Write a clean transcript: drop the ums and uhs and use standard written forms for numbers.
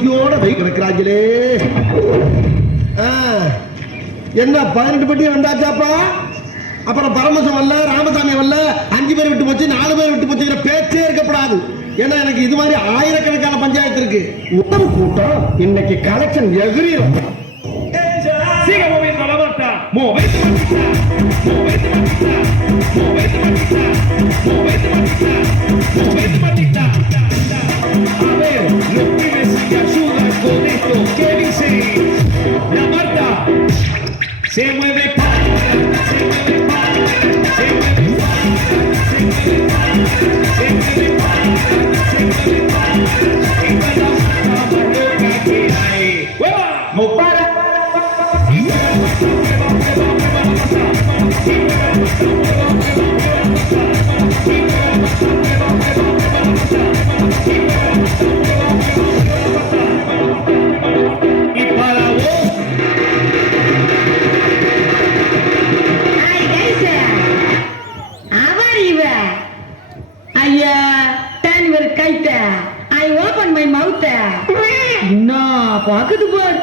பொட்டியோட wait இருக்கிறாங்களே. என்ன 18 பெட்டி வந்தாச்சாப்பா? அப்புறம் பரமசம் வரல, ராமசாமி வரல, 5 பேர் விட்டு போச்சு, 4 பேர் விட்டு போச்சுங்கிற பேச்சே இருக்கப்படாது. ஏன்னா எனக்கு இது மாதிரி ஆயிரக்கணக்கான பஞ்சாயத்து இருக்கு. உத்தம கூட்டம் இன்னைக்கு collection எகிரிடும். Siga moviendo la mata, movete matita, movete matita, movete matita, movete matita, movete matita. A ver, los pibes que ayudan con esto, ¿qué dice? La Marta se mueve para, se mueve para, se mueve para, se mueve para, se mueve para, se mueve para. Esta es la Marta más loca que hay. ¡Hueva! ¡No para! Y para vos. Hi guys, how are you? Turn your kite. I open my mouth. No, pocket bird.